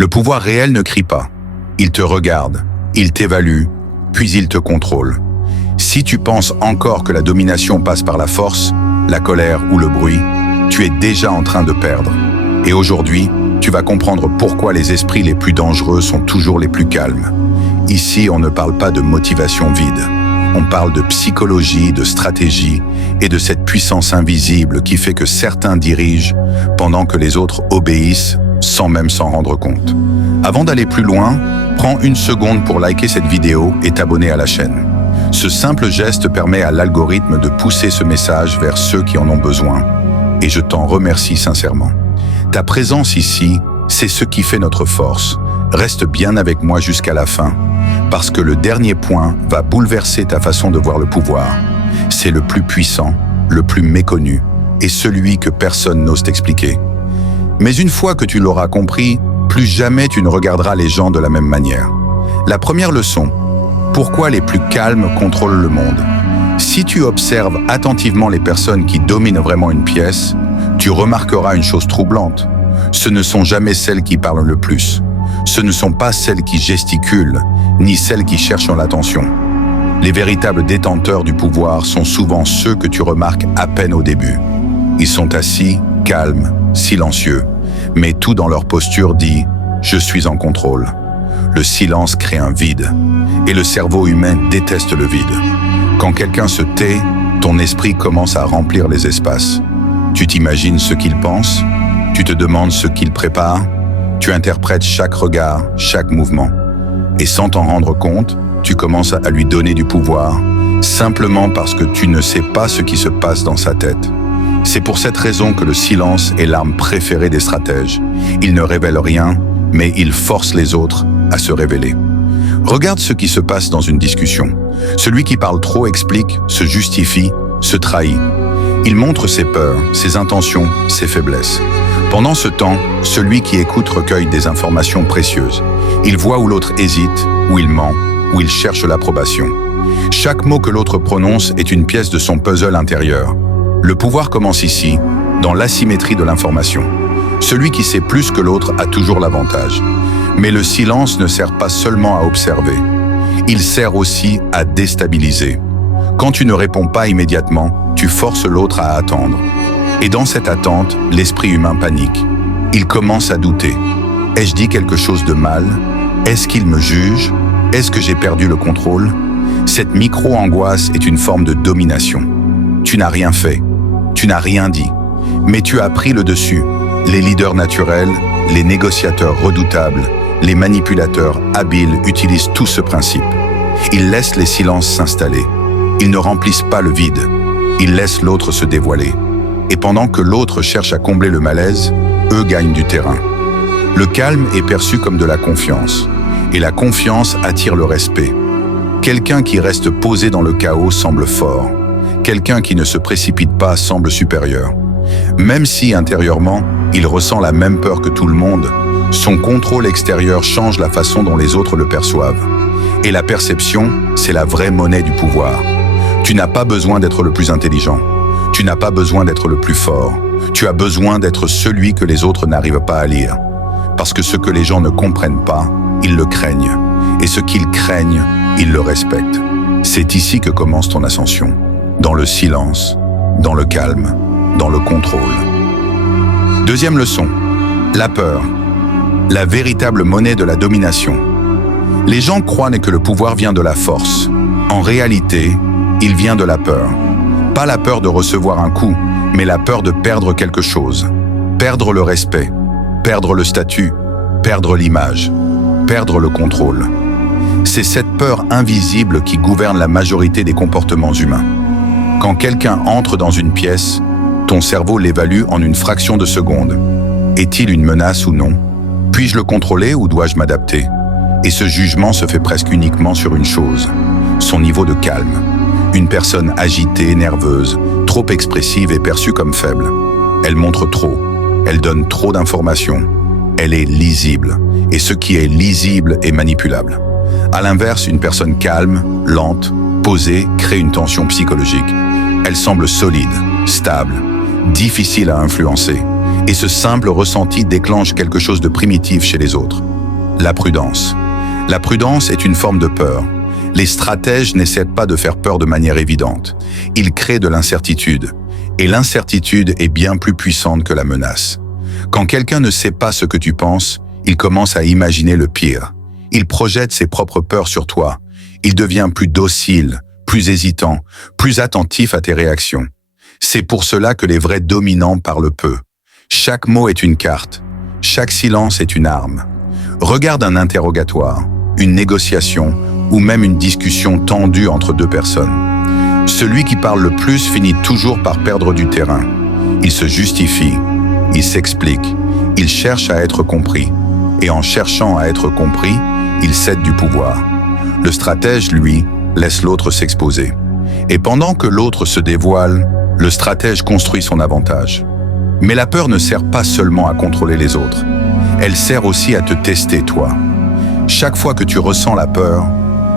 Le pouvoir réel ne crie pas. Il te regarde, il t'évalue, puis il te contrôle. Si tu penses encore que la domination passe par la force, la colère ou le bruit, tu es déjà en train de perdre. Et aujourd'hui, tu vas comprendre pourquoi les esprits les plus dangereux sont toujours les plus calmes. Ici, on ne parle pas de motivation vide. On parle de psychologie, de stratégie et de cette puissance invisible qui fait que certains dirigent pendant que les autres obéissent sans même s'en rendre compte. Avant d'aller plus loin, prends une seconde pour liker cette vidéo et t'abonner à la chaîne. Ce simple geste permet à l'algorithme de pousser ce message vers ceux qui en ont besoin. Et je t'en remercie sincèrement. Ta présence ici, c'est ce qui fait notre force. Reste bien avec moi jusqu'à la fin, parce que le dernier point va bouleverser ta façon de voir le pouvoir. C'est le plus puissant, le plus méconnu, et celui que personne n'ose t'expliquer. Mais une fois que tu l'auras compris, plus jamais tu ne regarderas les gens de la même manière. La première leçon, pourquoi les plus calmes contrôlent le monde? Si tu observes attentivement les personnes qui dominent vraiment une pièce, tu remarqueras une chose troublante. Ce ne sont jamais celles qui parlent le plus. Ce ne sont pas celles qui gesticulent, ni celles qui cherchent l'attention. Les véritables détenteurs du pouvoir sont souvent ceux que tu remarques à peine au début. Ils sont assis, calmes, silencieux, mais tout dans leur posture dit « je suis en contrôle ». Le silence crée un vide, et le cerveau humain déteste le vide. Quand quelqu'un se tait, ton esprit commence à remplir les espaces. Tu t'imagines ce qu'il pense, tu te demandes ce qu'il prépare, tu interprètes chaque regard, chaque mouvement. Et sans t'en rendre compte, tu commences à lui donner du pouvoir, simplement parce que tu ne sais pas ce qui se passe dans sa tête. C'est pour cette raison que le silence est l'arme préférée des stratèges. Il ne révèle rien, mais il force les autres à se révéler. Regarde ce qui se passe dans une discussion. Celui qui parle trop explique, se justifie, se trahit. Il montre ses peurs, ses intentions, ses faiblesses. Pendant ce temps, celui qui écoute recueille des informations précieuses. Il voit où l'autre hésite, où il ment, où il cherche l'approbation. Chaque mot que l'autre prononce est une pièce de son puzzle intérieur. Le pouvoir commence ici, dans l'asymétrie de l'information. Celui qui sait plus que l'autre a toujours l'avantage. Mais le silence ne sert pas seulement à observer. Il sert aussi à déstabiliser. Quand tu ne réponds pas immédiatement, tu forces l'autre à attendre. Et dans cette attente, l'esprit humain panique. Il commence à douter. Ai-je dit quelque chose de mal? Est-ce qu'il me juge? Est-ce que j'ai perdu le contrôle? Cette micro-angoisse est une forme de domination. Tu n'as rien fait. Tu n'as rien dit. Mais tu as pris le dessus. Les leaders naturels, les négociateurs redoutables, les manipulateurs habiles utilisent tout ce principe. Ils laissent les silences s'installer. Ils ne remplissent pas le vide. Ils laissent l'autre se dévoiler. Et pendant que l'autre cherche à combler le malaise, eux gagnent du terrain. Le calme est perçu comme de la confiance. Et la confiance attire le respect. Quelqu'un qui reste posé dans le chaos semble fort. Quelqu'un qui ne se précipite pas semble supérieur. Même si, intérieurement, il ressent la même peur que tout le monde, son contrôle extérieur change la façon dont les autres le perçoivent. Et la perception, c'est la vraie monnaie du pouvoir. Tu n'as pas besoin d'être le plus intelligent. Tu n'as pas besoin d'être le plus fort. Tu as besoin d'être celui que les autres n'arrivent pas à lire. Parce que ce que les gens ne comprennent pas, ils le craignent. Et ce qu'ils craignent, ils le respectent. C'est ici que commence ton ascension. Dans le silence, dans le calme, dans le contrôle. Deuxième leçon, la peur. La véritable monnaie de la domination. Les gens croient que le pouvoir vient de la force. En réalité, il vient de la peur. Pas la peur de recevoir un coup, mais la peur de perdre quelque chose. Perdre le respect, perdre le statut, perdre l'image, perdre le contrôle. C'est cette peur invisible qui gouverne la majorité des comportements humains. Quand quelqu'un entre dans une pièce, ton cerveau l'évalue en une fraction de seconde. Est-il une menace ou non? Puis-je le contrôler ou dois-je m'adapter? Et ce jugement se fait presque uniquement sur une chose, son niveau de calme. Une personne agitée, nerveuse, trop expressive est perçue comme faible. Elle montre trop, elle donne trop d'informations, elle est lisible. Et ce qui est lisible est manipulable. À l'inverse, une personne calme, lente, posée crée une tension psychologique. Elle semble solide, stable, difficile à influencer. Et ce simple ressenti déclenche quelque chose de primitif chez les autres. La prudence. La prudence est une forme de peur. Les stratèges n'essaient pas de faire peur de manière évidente. Ils créent de l'incertitude. Et l'incertitude est bien plus puissante que la menace. Quand quelqu'un ne sait pas ce que tu penses, il commence à imaginer le pire. Il projette ses propres peurs sur toi. Il devient plus docile, plus hésitant, plus attentif à tes réactions. C'est pour cela que les vrais dominants parlent peu. Chaque mot est une carte. Chaque silence est une arme. Regarde un interrogatoire, une négociation ou même une discussion tendue entre deux personnes. Celui qui parle le plus finit toujours par perdre du terrain. Il se justifie, il s'explique, il cherche à être compris. Et en cherchant à être compris, il cède du pouvoir. Le stratège, lui, laisse l'autre s'exposer. Et pendant que l'autre se dévoile, le stratège construit son avantage. Mais la peur ne sert pas seulement à contrôler les autres. Elle sert aussi à te tester, toi. Chaque fois que tu ressens la peur,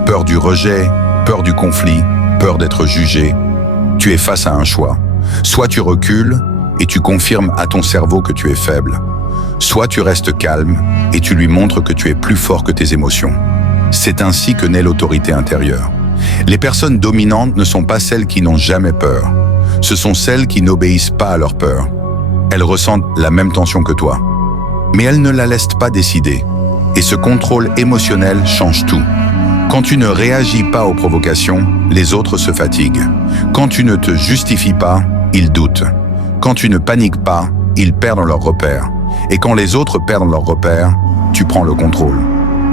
peur du rejet, peur du conflit, peur d'être jugé, tu es face à un choix. Soit tu recules et tu confirmes à ton cerveau que tu es faible, soit tu restes calme et tu lui montres que tu es plus fort que tes émotions. C'est ainsi que naît l'autorité intérieure. Les personnes dominantes ne sont pas celles qui n'ont jamais peur. Ce sont celles qui n'obéissent pas à leur peur. Elles ressentent la même tension que toi. Mais elles ne la laissent pas décider. Et ce contrôle émotionnel change tout. Quand tu ne réagis pas aux provocations, les autres se fatiguent. Quand tu ne te justifies pas, ils doutent. Quand tu ne paniques pas, ils perdent leurs repères. Et quand les autres perdent leurs repères, tu prends le contrôle.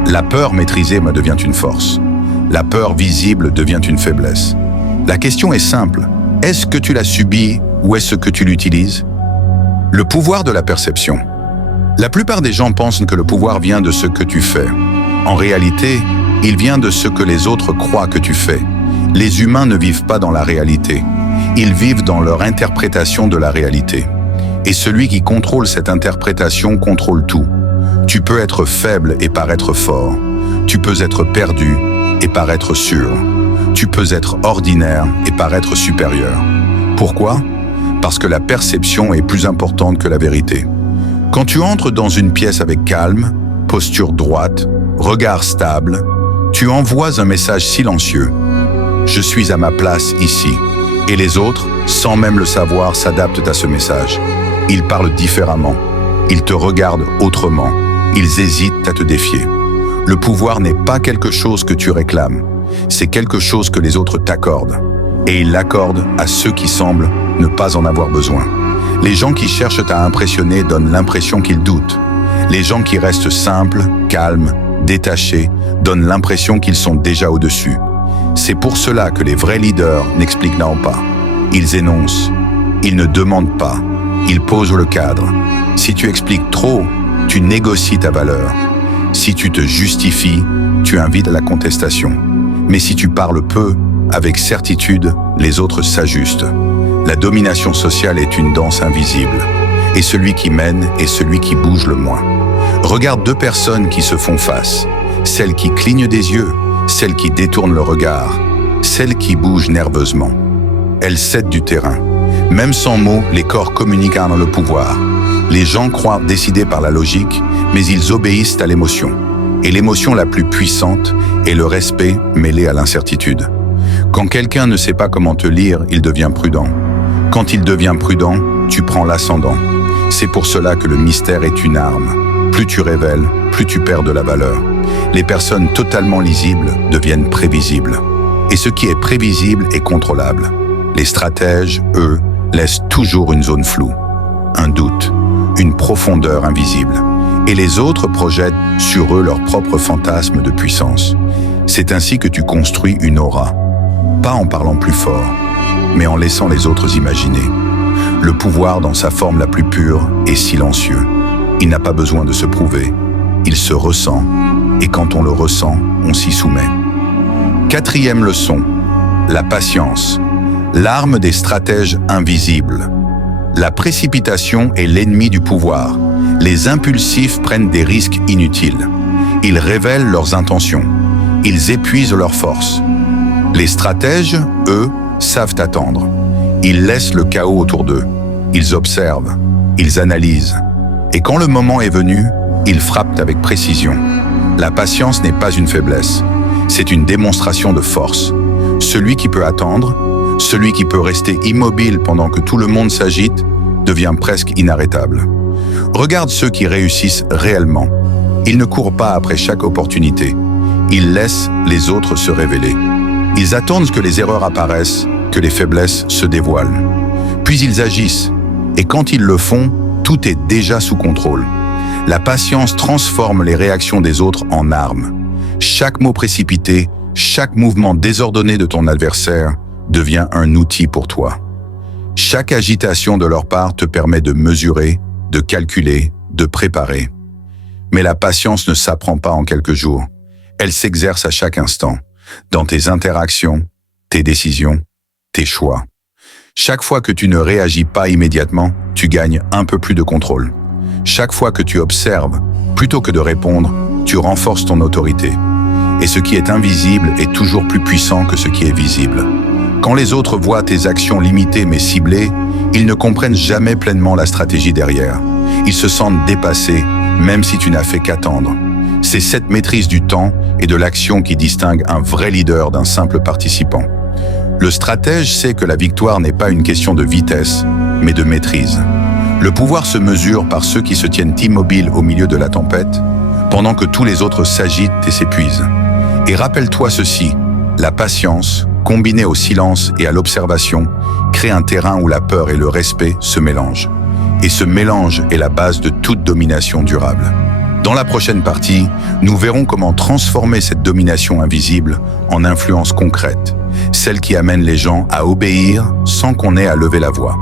La peur maîtrisée devient une force. La peur visible devient une faiblesse. La question est simple. Est-ce que tu l'as subie ou est-ce que tu l'utilises? Le pouvoir de la perception. La plupart des gens pensent que le pouvoir vient de ce que tu fais. En réalité, il vient de ce que les autres croient que tu fais. Les humains ne vivent pas dans la réalité. Ils vivent dans leur interprétation de la réalité. Et celui qui contrôle cette interprétation contrôle tout. Tu peux être faible et paraître fort. Tu peux être perdu et paraître sûr. Tu peux être ordinaire et paraître supérieur. Pourquoi? Parce que la perception est plus importante que la vérité. Quand tu entres dans une pièce avec calme, posture droite, regard stable, tu envoies un message silencieux. Je suis à ma place ici. Et les autres, sans même le savoir, s'adaptent à ce message. Ils parlent différemment. Ils te regardent autrement. Ils hésitent à te défier. Le pouvoir n'est pas quelque chose que tu réclames. C'est quelque chose que les autres t'accordent. Et ils l'accordent à ceux qui semblent ne pas en avoir besoin. Les gens qui cherchent à impressionner donnent l'impression qu'ils doutent. Les gens qui restent simples, calmes, détachés, donnent l'impression qu'ils sont déjà au-dessus. C'est pour cela que les vrais leaders n'expliquent pas. Ils énoncent. Ils ne demandent pas. Ils posent le cadre. Si tu expliques trop, tu négocies ta valeur. Si tu te justifies, tu invites à la contestation. Mais si tu parles peu, avec certitude, les autres s'ajustent. La domination sociale est une danse invisible. Et celui qui mène est celui qui bouge le moins. Regarde deux personnes qui se font face. Celle qui cligne des yeux, celle qui détourne le regard, celle qui bouge nerveusement. Elles cèdent du terrain. Même sans mots, les corps communiquent dans le pouvoir. Les gens croient décidés par la logique, mais ils obéissent à l'émotion. Et l'émotion la plus puissante est le respect mêlé à l'incertitude. Quand quelqu'un ne sait pas comment te lire, il devient prudent. Quand il devient prudent, tu prends l'ascendant. C'est pour cela que le mystère est une arme. Plus tu révèles, plus tu perds de la valeur. Les personnes totalement lisibles deviennent prévisibles. Et ce qui est prévisible est contrôlable. Les stratèges, eux, laissent toujours une zone floue, un doute, une profondeur invisible. Et les autres projettent sur eux leurs propres fantasmes de puissance. C'est ainsi que tu construis une aura. Pas en parlant plus fort, mais en laissant les autres imaginer. Le pouvoir dans sa forme la plus pure est silencieux. Il n'a pas besoin de se prouver. Il se ressent. Et quand on le ressent, on s'y soumet. Quatrième leçon, la patience. L'arme des stratèges invisibles. La précipitation est l'ennemi du pouvoir. Les impulsifs prennent des risques inutiles. Ils révèlent leurs intentions. Ils épuisent leurs forces. Les stratèges, eux, savent attendre. Ils laissent le chaos autour d'eux. Ils observent. Ils analysent. Et quand le moment est venu, ils frappent avec précision. La patience n'est pas une faiblesse, c'est une démonstration de force. Celui qui peut attendre, celui qui peut rester immobile pendant que tout le monde s'agite, devient presque inarrêtable. Regarde ceux qui réussissent réellement. Ils ne courent pas après chaque opportunité. Ils laissent les autres se révéler. Ils attendent que les erreurs apparaissent, que les faiblesses se dévoilent. Puis ils agissent. Et quand ils le font, tout est déjà sous contrôle. La patience transforme les réactions des autres en armes. Chaque mot précipité, chaque mouvement désordonné de ton adversaire devient un outil pour toi. Chaque agitation de leur part te permet de mesurer, de calculer, de préparer. Mais la patience ne s'apprend pas en quelques jours. Elle s'exerce à chaque instant, dans tes interactions, tes décisions, tes choix. Chaque fois que tu ne réagis pas immédiatement, tu gagnes un peu plus de contrôle. Chaque fois que tu observes, plutôt que de répondre, tu renforces ton autorité. Et ce qui est invisible est toujours plus puissant que ce qui est visible. Quand les autres voient tes actions limitées mais ciblées, ils ne comprennent jamais pleinement la stratégie derrière. Ils se sentent dépassés, même si tu n'as fait qu'attendre. C'est cette maîtrise du temps et de l'action qui distingue un vrai leader d'un simple participant. Le stratège sait que la victoire n'est pas une question de vitesse, mais de maîtrise. Le pouvoir se mesure par ceux qui se tiennent immobiles au milieu de la tempête, pendant que tous les autres s'agitent et s'épuisent. Et rappelle-toi ceci, la patience, combinée au silence et à l'observation, crée un terrain où la peur et le respect se mélangent. Et ce mélange est la base de toute domination durable. Dans la prochaine partie, nous verrons comment transformer cette domination invisible en influence concrète, celle qui amène les gens à obéir sans qu'on ait à lever la voix.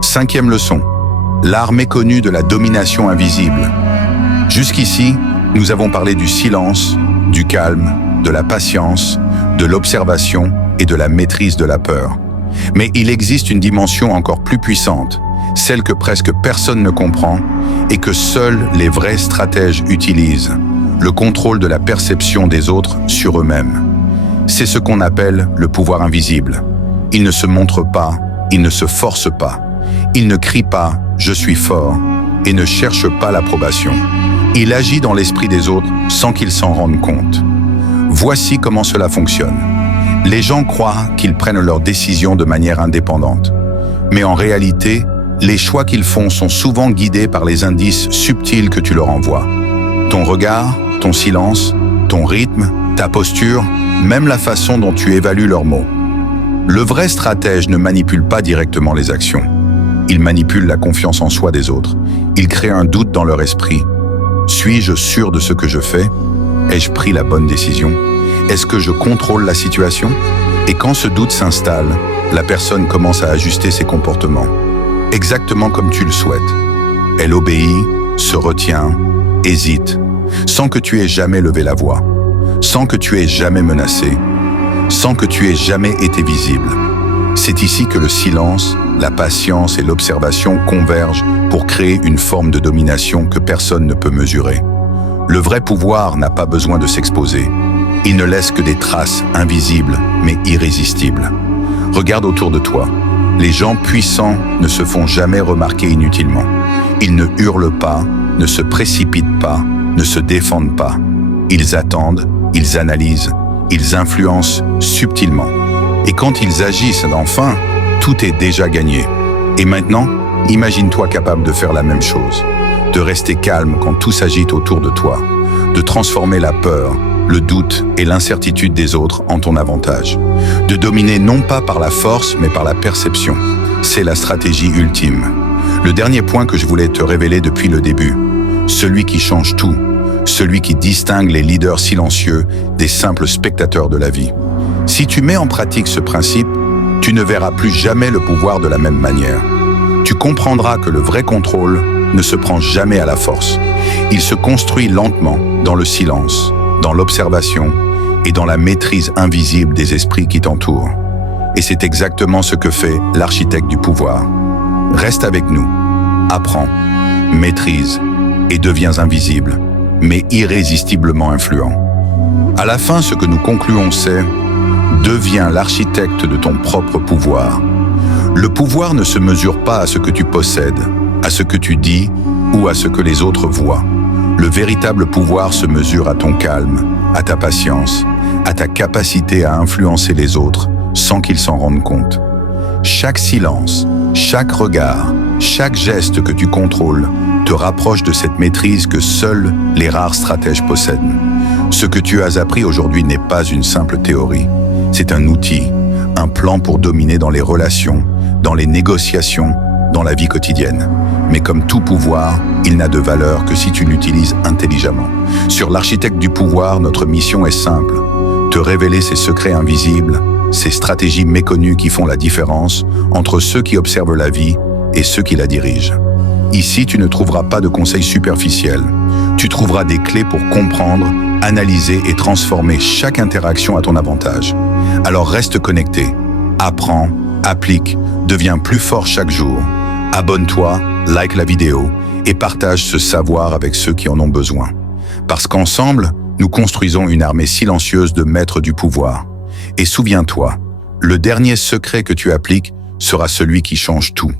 5e leçon, l'art méconnu de la domination invisible. Jusqu'ici, nous avons parlé du silence, du calme, de la patience, de l'observation et de la maîtrise de la peur. Mais il existe une dimension encore plus puissante, celle que presque personne ne comprend et que seuls les vrais stratèges utilisent, le contrôle de la perception des autres sur eux-mêmes. C'est ce qu'on appelle le pouvoir invisible. Il ne se montre pas, il ne se force pas. Il ne crie pas « je suis fort » et ne cherche pas l'approbation. Il agit dans l'esprit des autres sans qu'ils s'en rendent compte. Voici comment cela fonctionne. Les gens croient qu'ils prennent leurs décisions de manière indépendante. Mais en réalité, les choix qu'ils font sont souvent guidés par les indices subtils que tu leur envoies. Ton regard, ton silence, ton rythme, ta posture, même la façon dont tu évalues leurs mots. Le vrai stratège ne manipule pas directement les actions. Il manipule la confiance en soi des autres. Il crée un doute dans leur esprit. Suis-je sûr de ce que je fais? Ai-je pris la bonne décision? Est-ce que je contrôle la situation? Et quand ce doute s'installe, la personne commence à ajuster ses comportements. Exactement comme tu le souhaites. Elle obéit, se retient, hésite, sans que tu aies jamais levé la voix, sans que tu aies jamais menacé, sans que tu aies jamais été visible. C'est ici que le silence, la patience et l'observation convergent pour créer une forme de domination que personne ne peut mesurer. Le vrai pouvoir n'a pas besoin de s'exposer. Il ne laisse que des traces invisibles mais irrésistibles. Regarde autour de toi. Les gens puissants ne se font jamais remarquer inutilement. Ils ne hurlent pas, ne se précipitent pas, ne se défendent pas. Ils attendent, ils analysent, ils influencent subtilement. Et quand ils agissent enfin, tout est déjà gagné. Et maintenant, imagine-toi capable de faire la même chose. De rester calme quand tout s'agite autour de toi. De transformer la peur, le doute et l'incertitude des autres en ton avantage. De dominer non pas par la force, mais par la perception. C'est la stratégie ultime. Le dernier point que je voulais te révéler depuis le début. Celui qui change tout. Celui qui distingue les leaders silencieux des simples spectateurs de la vie. Si tu mets en pratique ce principe, tu ne verras plus jamais le pouvoir de la même manière. Tu comprendras que le vrai contrôle ne se prend jamais à la force. Il se construit lentement dans le silence, dans l'observation et dans la maîtrise invisible des esprits qui t'entourent. Et c'est exactement ce que fait l'architecte du pouvoir. Reste avec nous, apprends, maîtrise et deviens invisible, mais irrésistiblement influent. À la fin, ce que nous concluons, c'est « Deviens l'architecte de ton propre pouvoir ». Le pouvoir ne se mesure pas à ce que tu possèdes, à ce que tu dis ou à ce que les autres voient. Le véritable pouvoir se mesure à ton calme, à ta patience, à ta capacité à influencer les autres sans qu'ils s'en rendent compte. Chaque silence, chaque regard, chaque geste que tu contrôles te rapproche de cette maîtrise que seuls les rares stratèges possèdent. Ce que tu as appris aujourd'hui n'est pas une simple théorie. C'est un outil, un plan pour dominer dans les relations, dans les négociations, dans la vie quotidienne. Mais comme tout pouvoir, il n'a de valeur que si tu l'utilises intelligemment. Sur l'Architecte du pouvoir, notre mission est simple. Te révéler ces secrets invisibles, ces stratégies méconnues qui font la différence entre ceux qui observent la vie et ceux qui la dirigent. Ici, tu ne trouveras pas de conseils superficiels. Tu trouveras des clés pour comprendre, analyser et transformer chaque interaction à ton avantage. Alors reste connecté, apprends, applique, deviens plus fort chaque jour. Abonne-toi, like la vidéo et partage ce savoir avec ceux qui en ont besoin. Parce qu'ensemble, nous construisons une armée silencieuse de maîtres du pouvoir. Et souviens-toi, le dernier secret que tu appliques sera celui qui change tout.